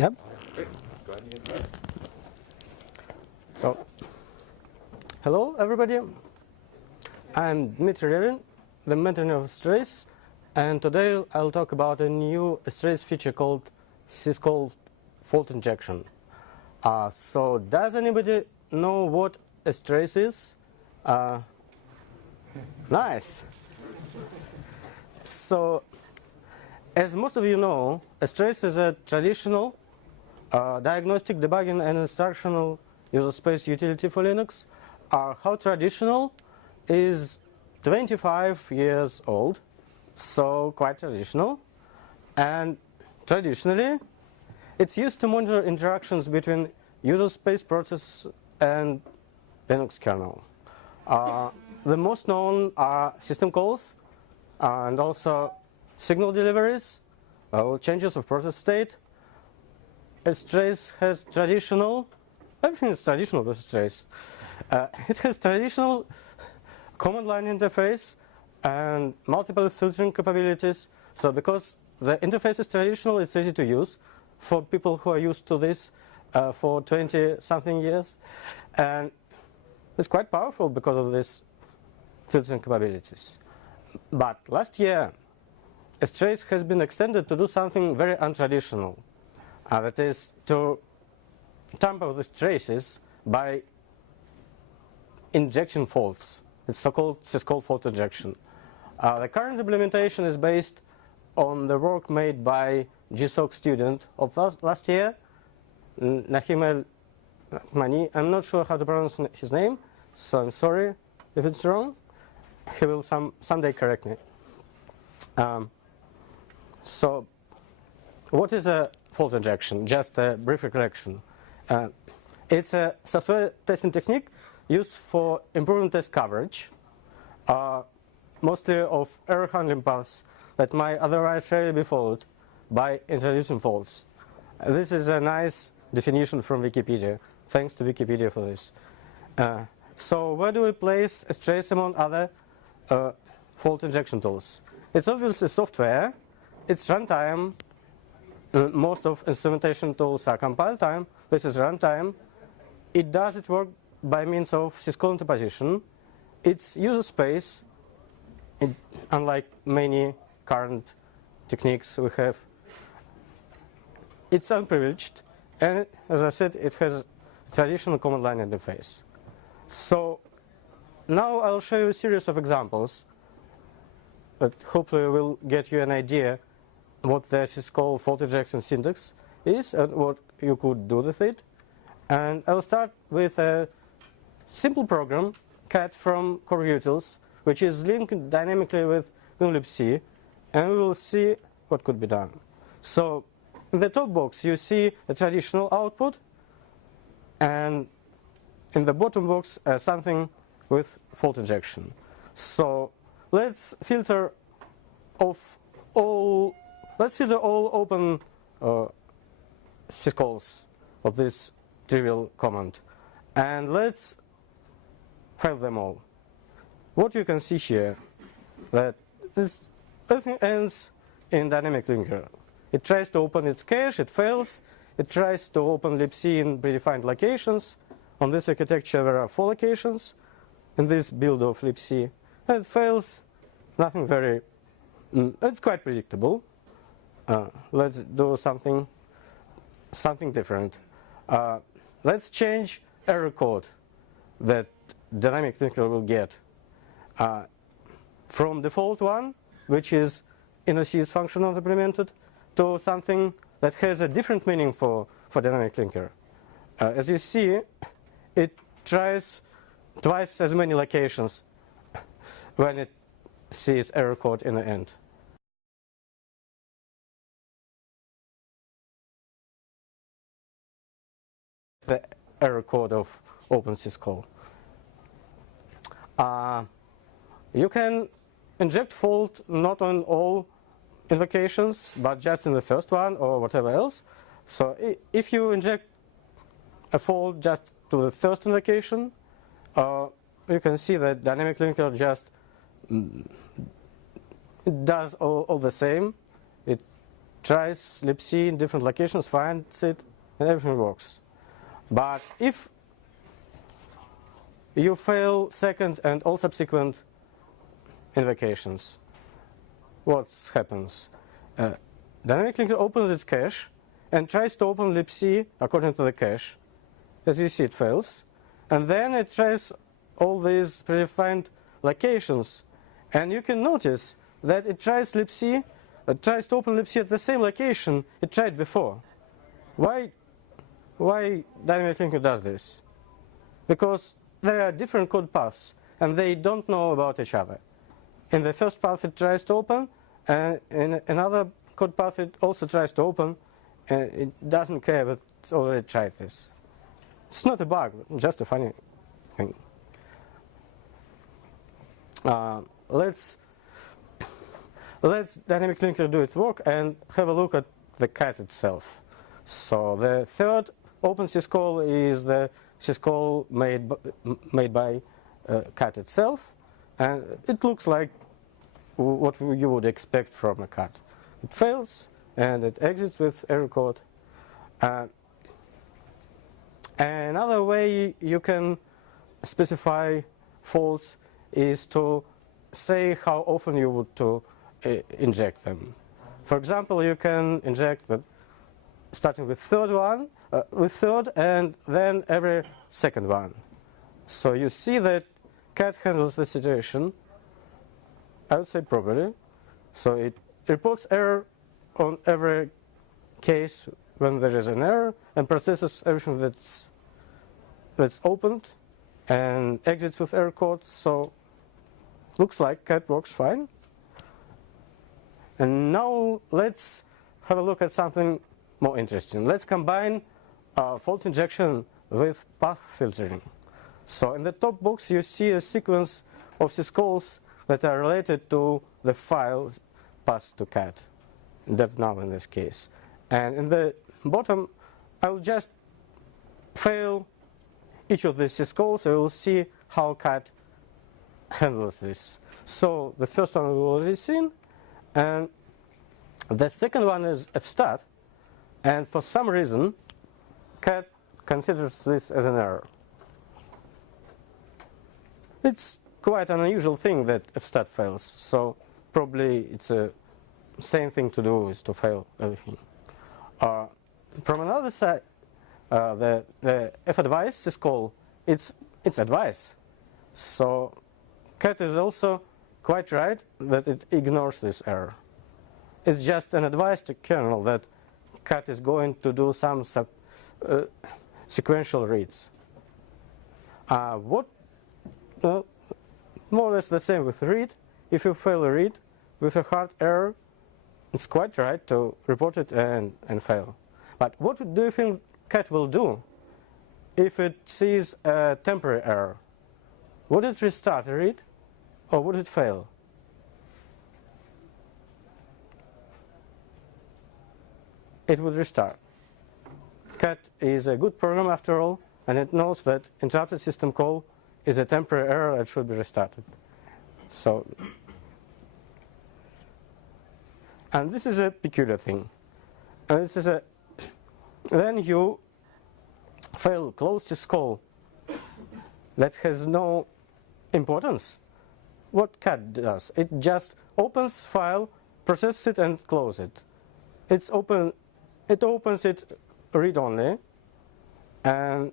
Yep. Great. Go ahead and get started. So, hello everybody. I'm Dmitry Revin, the maintainer of Strace, and today I'll talk about a new Strace feature called syscall fault injection. So, does anybody know what a strace is? Nice. So, as most of you know, a strace is a traditional diagnostic, debugging, and instructional user space utility for Linux. How traditional is 25 years old, so quite traditional. And traditionally, it's used to monitor interactions between user space process and Linux kernel. The most known are system calls and also signal deliveries, changes of process state. A strace has traditional, everything is traditional with strace. It has traditional command line interface and multiple filtering capabilities. So because the interface is traditional, it's easy to use for people who are used to this for 20-something years. And it's quite powerful because of these filtering capabilities. But last year, a strace has been extended to do something very untraditional. That is to tamper with traces by injection faults. It's so-called syscall fault injection. The current implementation is based on the work made by GSOC student of last year, Nahim El-Mani. I'm not sure how to pronounce his name, so I'm sorry if it's wrong. He will someday correct me. So, what is a fault injection? Just a brief recollection. It's a software testing technique used for improving test coverage, mostly of error handling paths that might otherwise rarely be followed by introducing faults. This is a nice definition from Wikipedia. Thanks to Wikipedia for this. So where do we place a strace among other fault injection tools? It's obviously software. It's runtime. Most of instrumentation tools are compile time. This is runtime. It does its work by means of syscall interposition. It's user space. Unlike many current techniques we have, it's unprivileged. And as I said, it has a traditional command line interface. So now I'll show you a series of examples that hopefully will get you an idea what the syscall fault injection syntax is and what you could do with it. And I'll start with a simple program, cat from core utils, which is linked dynamically with libc, and we will see what could be done. So in the top box, you see a traditional output, and in the bottom box, something with fault injection. So let's filter all open syscalls of this trivial command, and let's file them all. What you can see here, that everything ends in dynamic linker. It tries to open its cache, it fails. It tries to open libc in predefined locations. On this architecture, there are 4 locations in this build of libc, and it fails. Nothing very. It's quite predictable. Let's do something different. Let's change error code that dynamic linker will get from default one, which is NOC's function not implemented, to something that has a different meaning for dynamic linker. As you see, it tries twice as many locations when it sees error code in the end. The error code of OpenSyscall. You can inject fault not on all invocations, but just in the first one or whatever else. So if you inject a fault just to the first invocation, you can see that dynamic linker just does all the same. It tries libc in different locations, finds it, and everything works. But if you fail second and all subsequent invocations, what happens? Dynamic linker opens its cache and tries to open libc according to the cache. As you see, it fails. And then it tries all these predefined locations. And you can notice that it tries libc, tries to open libc at the same location it tried before. Why dynamic linker does this? Because there are different code paths, and they don't know about each other. In the first path it tries to open, and in another code path it also tries to open, and it doesn't care, but it's already tried this. It's not a bug, just a funny thing. Let's dynamic linker do its work and have a look at the cat itself. So the third open syscall is the syscall made by cat itself, and it looks like what you would expect from a cat. It fails and it exits with error code. Another way you can specify faults is to say how often you would to inject them. For example, you can inject starting with third and then every second one. So you see that cat handles the situation, I would say properly. So it reports error on every case when there is an error and processes everything that's opened and exits with error code. So looks like cat works fine. And now let's have a look at something more interesting. Let's combine fault injection with path filtering. So in the top box you see a sequence of syscalls that are related to the files passed to cat, dev_null in this case. And in the bottom I will just fail each of these syscalls, so we will see how cat handles this. So the first one we've already seen, and the second one is fstat, and for some reason cat considers this as an error. It's quite an unusual thing that fstat fails, so probably it's a same thing to do is to fail everything. From another side, the fadvice syscall, it's advice. So cat is also quite right that it ignores this error. It's just an advice to kernel that cat is going to do some sequential reads. More or less the same with read. If you fail a read with a hard error, it's quite right to report it and fail. But what do you think cat will do if it sees a temporary error? Would it restart a read or would it fail? It would restart. Cat is a good program after all, and it knows that interrupted system call is a temporary error that should be restarted. So, and this is a peculiar thing. And this is then you fail close syscall that has no importance. What cat does? It just opens file, processes it, and closes it. It opens it read-only, and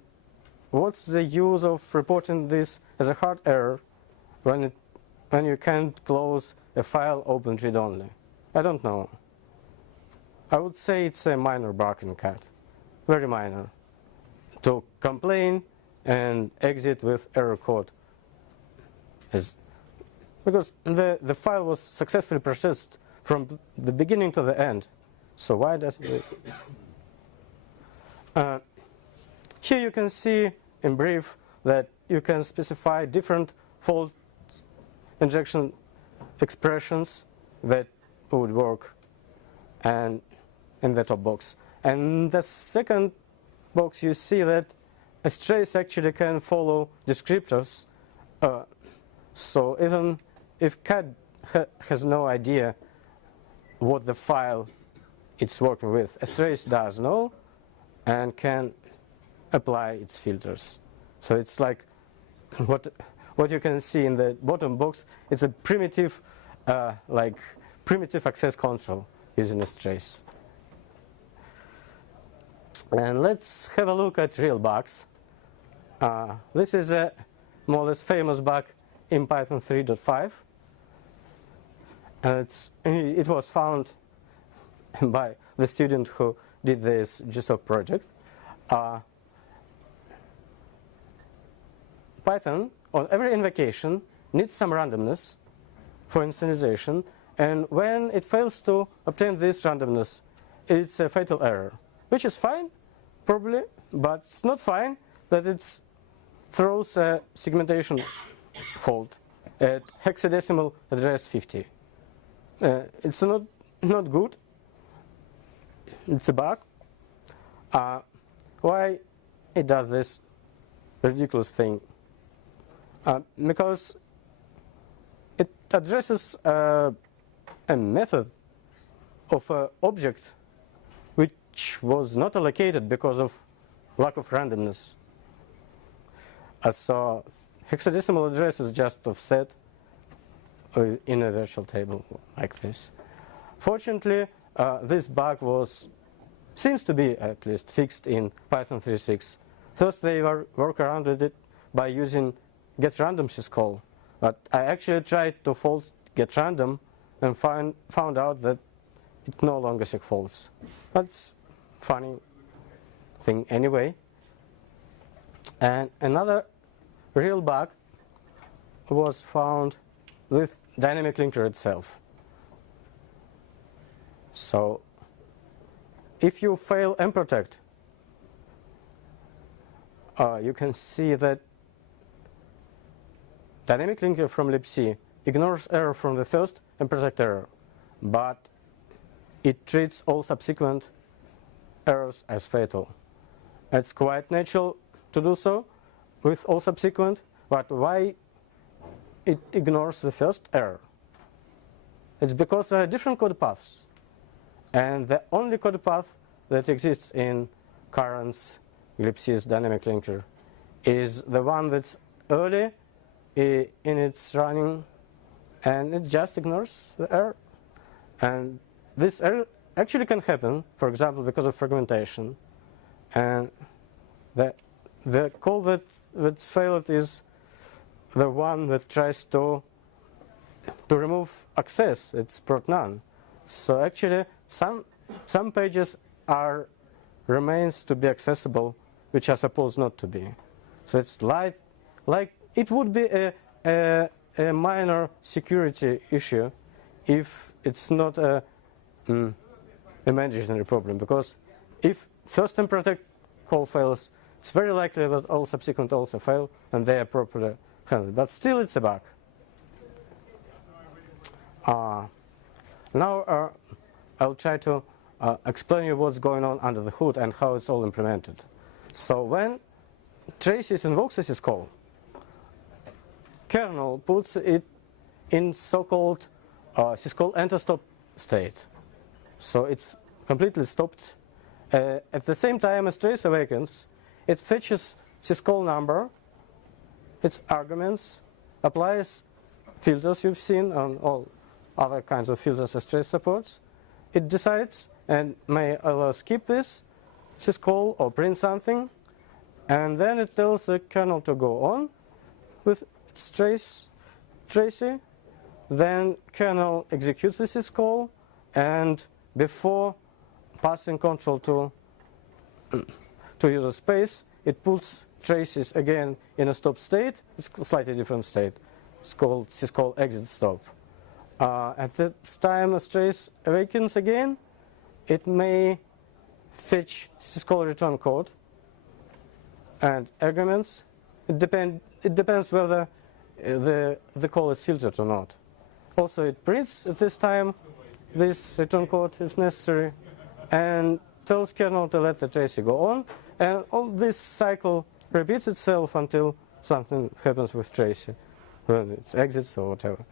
what's the use of reporting this as a hard error when you can't close a file opened read-only? I don't know. I would say it's a minor bug in cat, very minor, to complain and exit with error code, because the file was successfully processed from the beginning to the end. So why does it? Here you can see in brief that you can specify different fault injection expressions that would work, and in the top box. And the second box you see that a strace actually can follow descriptors. So even if cat has no idea what the file it's working with. Strace does know and can apply its filters. So it's like what you can see in the bottom box. It's a primitive, primitive access control using strace. And let's have a look at real bugs. This is a more or less famous bug in Python 3.5. It was found by the student who did this GSOC project. Python, on every invocation, needs some randomness for initialization, and when it fails to obtain this randomness, it's a fatal error, which is fine, probably, but it's not fine that it throws a segmentation fault at hexadecimal address 50. It's not good. It's a bug. Why it does this ridiculous thing? Because it addresses a method of an object which was not allocated because of lack of randomness. So hexadecimal address is just offset in a virtual table like this. Fortunately, this bug seems to be at least fixed in Python 3.6. First, they work around with it by using getRandom syscall, but I actually tried to fault getRandom and found out that it no longer segfaults. That's funny thing anyway. And another real bug was found with dynamic linker itself. So if you fail mprotect, you can see that dynamic linker from libc ignores error from the first mprotect error, but it treats all subsequent errors as fatal. It's quite natural to do so with all subsequent, but why it ignores the first error? It's because there are different code paths, and the only code path that exists in current libc's dynamic linker is the one that's early in its running, and it just ignores the error. And this error actually can happen, for example, because of fragmentation. And the call that's failed is the one that tries to remove access. It's prot none. So actually, some pages remains to be accessible, which are supposed not to be. So it's like it would be a minor security issue if it's not a imaginary problem, because if first mprotect call fails, it's very likely that all subsequent also fail and they are properly handled. But still, it's a bug. Now I'll try to explain you what's going on under the hood and how it's all implemented. So when traces invokes a syscall, kernel puts it in so-called syscall enter stop state. So it's completely stopped. At the same time as trace awakens, it fetches syscall number, its arguments, applies filters you've seen on all other kinds of filters as trace supports. It decides and may either skip this syscall or print something, and then it tells the kernel to go on with its tracey. Then kernel executes the syscall, and before passing control to user space, it puts traces again in a stop state. It's a slightly different state. It's called syscall exit stop. At this time, as trace awakens again, it may fetch syscall return code and arguments. It depends whether the call is filtered or not. Also, it prints at this time this return code if necessary, and tells kernel to let the tracey go on, and all this cycle repeats itself until something happens with tracey, when it exits or whatever.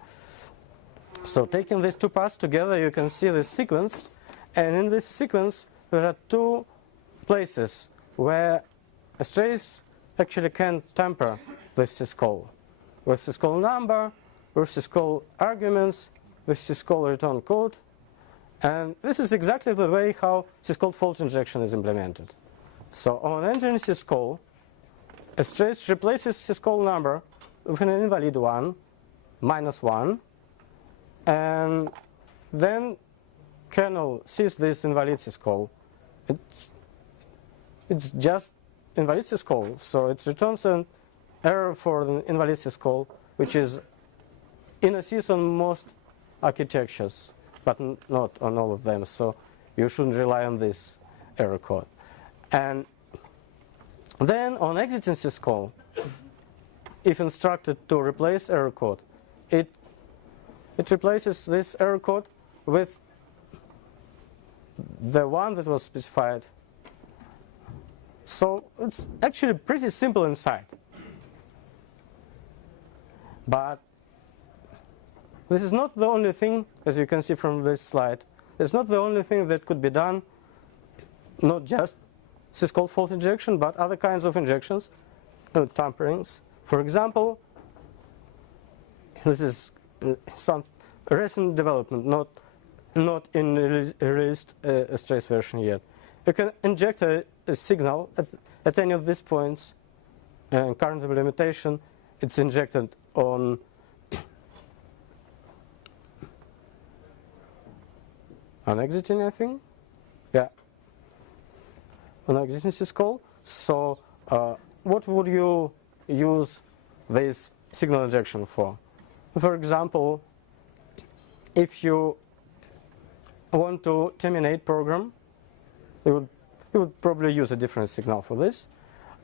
So taking these two parts together, you can see this sequence, And in this sequence, there are two places where a strace actually can tamper with syscall. With syscall number, with syscall arguments, with syscall return code. And this is exactly the way how syscall fault injection is implemented. So on entering syscall, a strace replaces syscall number with an invalid one, -1, and then kernel sees this invalid syscall. It's just invalid syscall, so it returns an error for the invalid syscall, which is in a sys on most architectures, but not on all of them. So you shouldn't rely on this error code. And then on exiting syscall, if instructed to replace error code, it replaces this error code with the one that was specified. So it's actually pretty simple inside. But this is not the only thing, as you can see from this slide. It's not the only thing that could be done, not just syscall fault injection, but other kinds of injections, tamperings. For example, this is some recent development, not in released strace version yet. You can inject a signal at any of these points, and current implementation, it's injected on exiting, I think. Yeah, on exiting syscall. So what would you use this signal injection for? For example, if you want to terminate program, you would probably use a different signal for this.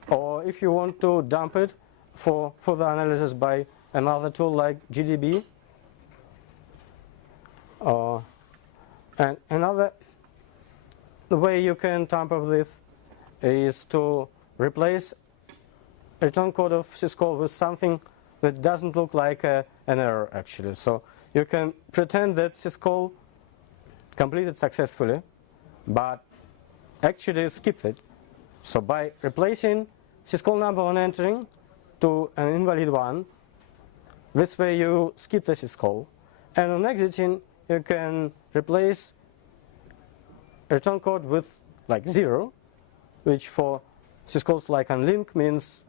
Or if you want to dump it for the analysis by another tool like GDB. And another way you can tamper with is to replace return code of syscall with something that doesn't look like an error actually. So you can pretend that syscall completed successfully, but actually skip it. So by replacing syscall number on entering to an invalid one, this way you skip the syscall. And on exiting, you can replace return code with like 0, which for syscalls like unlink means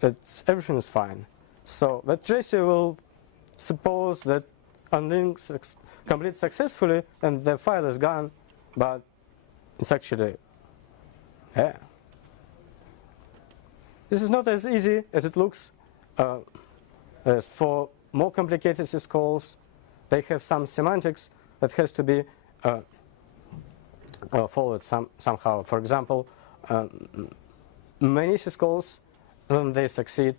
that everything is fine. So the tracer will suppose that unlink completes successfully and the file is gone, but it's actually there. This is not as easy as it looks. As for more complicated syscalls, they have some semantics that has to be followed somehow. For example, many syscalls, when they succeed,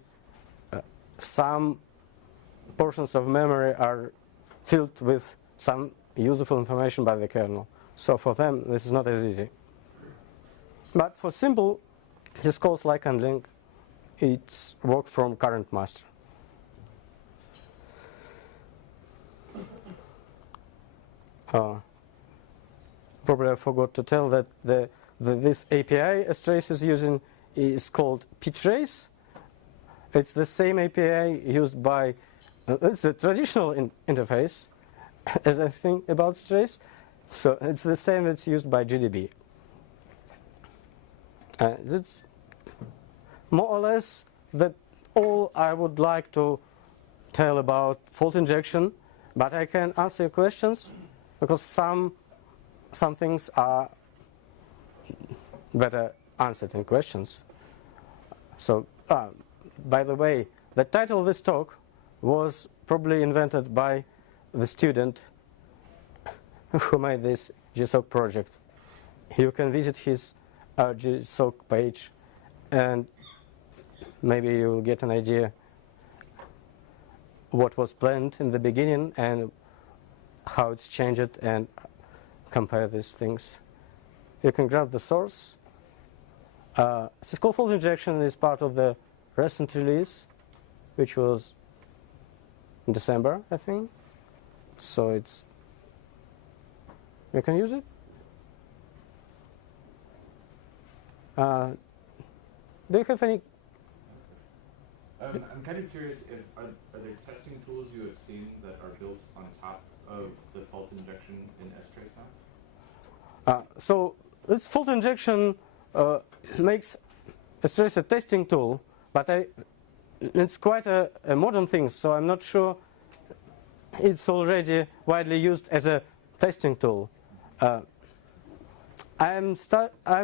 some portions of memory are filled with some useful information by the kernel. So for them, this is not as easy. But for simple syscalls like unlink, it's work from current master. Probably I forgot to tell that this API strace is using is called ptrace. It's the same API used by, it's a traditional interface, as I think about strace. So it's the same that's used by GDB. That's more or less that all I would like to tell about fault injection, but I can answer your questions because some things are better answered in questions. So, by the way, the title of this talk was probably invented by the student who made this GSOC project. You can visit his GSOC page and maybe you will get an idea what was planned in the beginning and how it's changed and compare these things. You can grab the source. Syscall fault injection is part of the recent release, which was in December, I think. So you can use it. Do you have any? I'm kind of curious if are there testing tools you have seen that are built on top of the fault injection in strace now? So this fault injection makes strace a testing tool, but it's quite a modern thing, so I'm not sure it's already widely used as a testing tool. I'm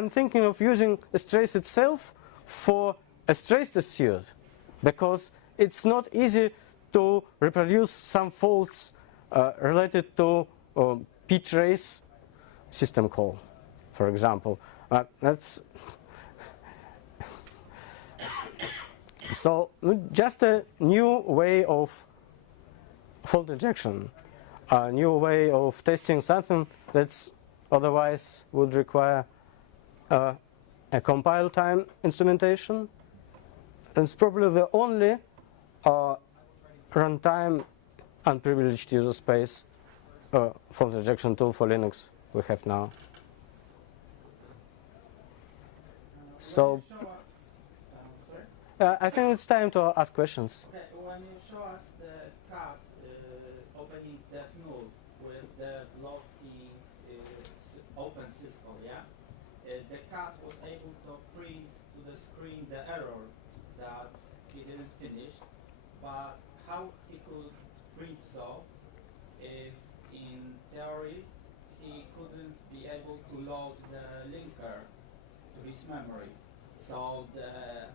thinking of using strace itself for a strace test suite, because it's not easy to reproduce some faults related to ptrace system call, for example. That's so just a new way of fault injection, a new way of testing something that's otherwise would require a compile time instrumentation. And it's probably the only runtime unprivileged user space fault injection tool for Linux we have now. So I think it's time to ask questions. Okay, when you show us the cat opening that node with the lofty open syscall, yeah? The cat was able to print to the screen the error that he didn't finish, but how he could print so if in theory he couldn't be able to load the linker to his memory, so the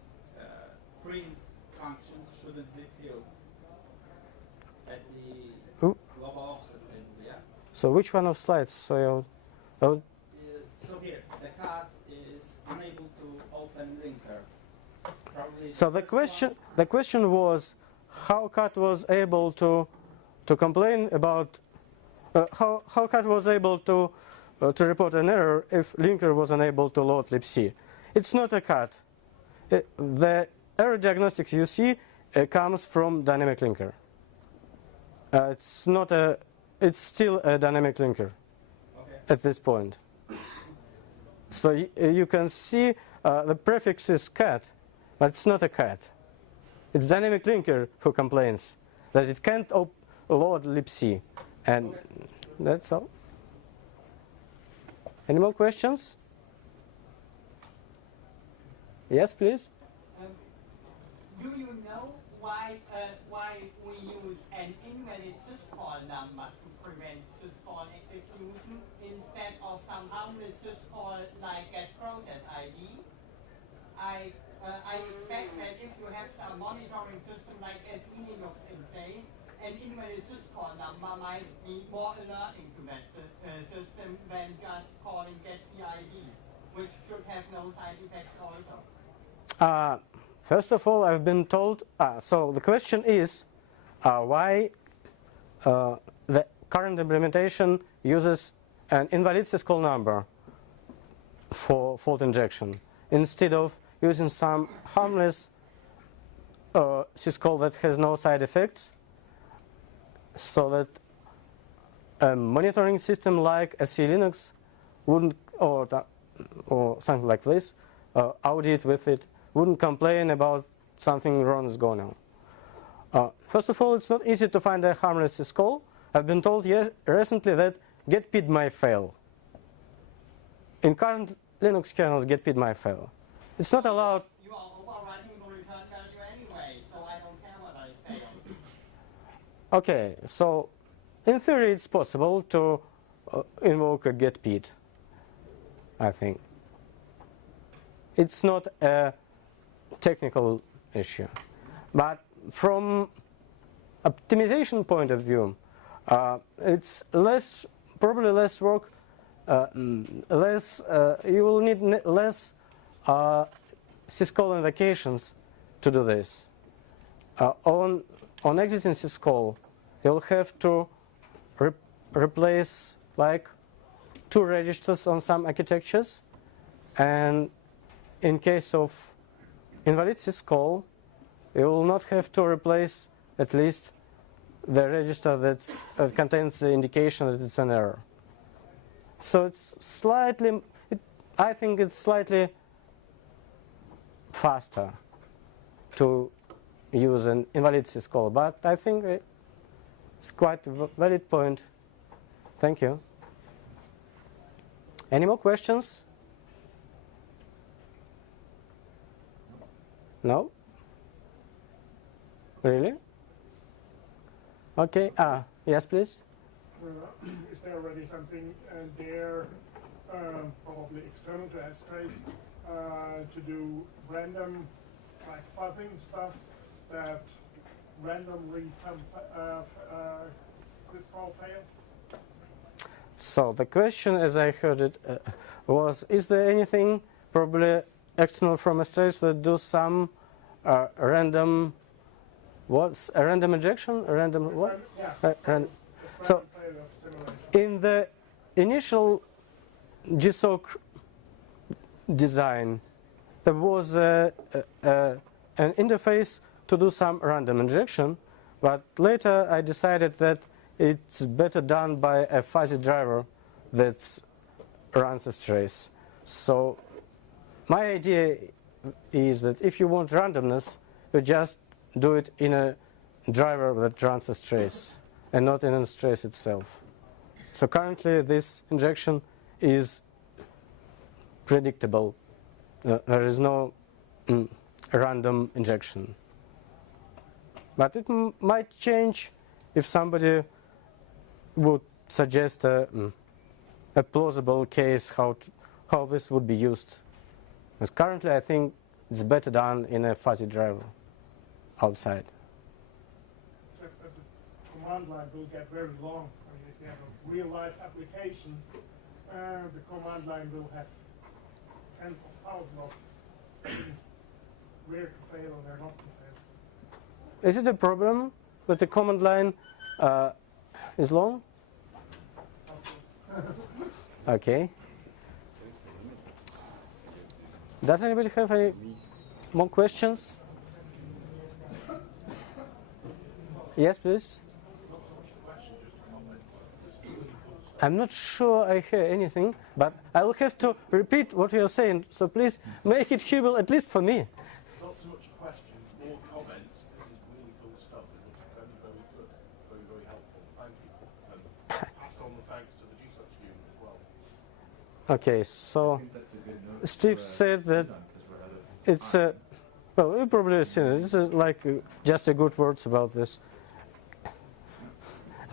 print function shouldn't be filled at the global offset label, yeah? So which one of slides? So So here, the cat is unable to open linker. Probably so the question was how cat was able to complain about how cat was able to report an error if linker was unable to load libc. It's not a cat. The error diagnostics you see comes from dynamic linker. It's not a. It's still a dynamic linker at this point. So you can see the prefix is cat, but it's not a cat. It's dynamic linker who complains that it can't load libc, and that's all. Any more questions? Yes, please. Do you know why we use an invalid syscall number to prevent syscall execution instead of some harmless syscall like get process ID? I expect that if you have some monitoring system like Linux in place, an invalid syscall number might be more alerting to that system than just calling get PID, which should have no side effects also. First of all, I've been told, so the question is why the current implementation uses an invalid syscall number for fault injection instead of using some harmless syscall that has no side effects, so that a monitoring system like SC Linux wouldn't, or something like this, audit with it, wouldn't complain about something wrong is going on. First of all, it's not easy to find a harmless syscall. I've been told recently that getpid might fail. In current Linux kernels, getpid might fail. It's not allowed. You are overriding the return value anyway, so I don't care what I fail. Okay, so in theory, it's possible to invoke a getpid, I think. It's not a technical issue, but from optimization point of view, it's probably less work, you will need less syscall invocations to do this. On exiting syscall, you'll have to replace like 2 registers on some architectures, and in case of invalid syscall, you will not have to replace at least the register that contains the indication that it's an error. So it's slightly, I think it's slightly faster to use an invalid syscall, but I think it's quite a valid point. Thank you. Any more questions? No? Really? Okay. Yes, please. Is there already something there, probably external to strace, to do random, like fuzzing stuff that randomly some syscall failed? So the question, as I heard it, was: is there anything probably external from strace that do some random? What's a random injection? A random what? Yeah. So in the initial GSOC design, there was an interface to do some random injection, but later I decided that it's better done by a fuzzy driver that runs a strace. So my idea is that if you want randomness, you just do it in a driver that runs a strace and not in a strace itself. So currently this injection is predictable. There is no random injection. But it might change if somebody would suggest a plausible case how this would be used. Because currently I think it's better done in a fuzzy driver outside. So the command line will get very long. I mean, if you have a real life application, the command line will have tens of thousands of things where to fail and where not to fail. Is it a problem that the command line is long? Okay. Does anybody have any more questions? Yes, please. I'm not sure I hear anything, but I will have to repeat what you're saying, so please make it hearable, at least for me. Not so much a question, more comments. This is really cool stuff. It looks very, very good. Very, very helpful. Thank you. And pass on the thanks to the GSOC student as well. Okay, so Steve said that it's a, well, you probably have seen it. This is like just a good words about this.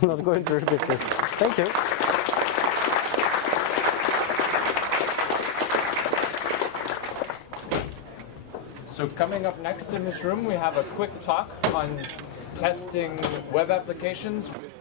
I'm not going to repeat this. Thank you. So coming up next in this room, we have a quick talk on testing web applications with